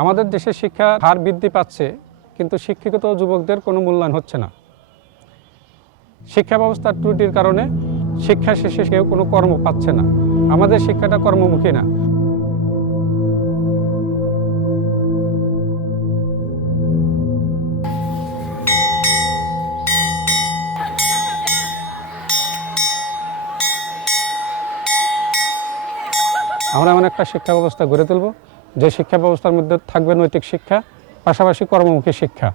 আমাদের দেশে শিক্ষা হার বৃদ্ধি পাচ্ছে, কিন্তু শিক্ষিত যুবকদের কোনো মূল্যায়ন হচ্ছে না। শিক্ষা ব্যবস্থার ত্রুটির কারণে শিক্ষা শেষে কেউ কোনো কর্ম পাচ্ছে না। আমাদের শিক্ষাটা কর্মমুখী না। আমরা এমন একটা শিক্ষা ব্যবস্থা গড়ে তুলব যে শিক্ষা ব্যবস্থার মধ্যে থাকবে নৈতিক শিক্ষা, পাশাপাশি কর্মমুখী শিক্ষা।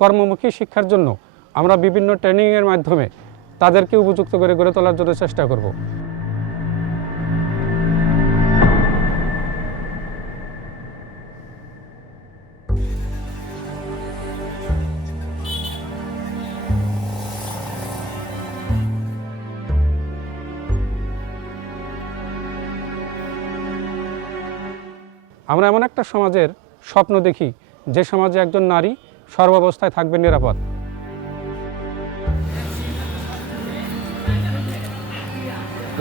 কর্মমুখী শিক্ষার জন্য আমরা বিভিন্ন ট্রেনিংয়ের মাধ্যমে তাদেরকে উপযুক্ত করে গড়ে তোলার জন্য চেষ্টা করব। আমরা এমন একটা সমাজের স্বপ্ন দেখি, যে সমাজে একজন নারী সর্বাবস্থায় থাকবে নিরাপদ।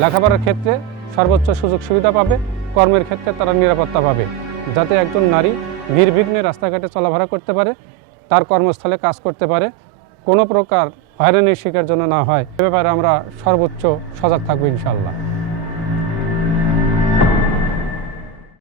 লেখাপড়ার ক্ষেত্রে সর্বোচ্চ সুযোগ সুবিধা পাবে, কর্মের ক্ষেত্রে তারা নিরাপত্তা পাবে। যাতে একজন নারী নির্বিঘ্নে রাস্তাঘাটে চলাফেরা করতে পারে, তার কর্মস্থলে কাজ করতে পারে, কোনো প্রকার হয়রানির শিকার জন্য না হয়। এ ব্যাপারে আমরা সর্বোচ্চ সজাগ থাকব ইনশাল্লাহ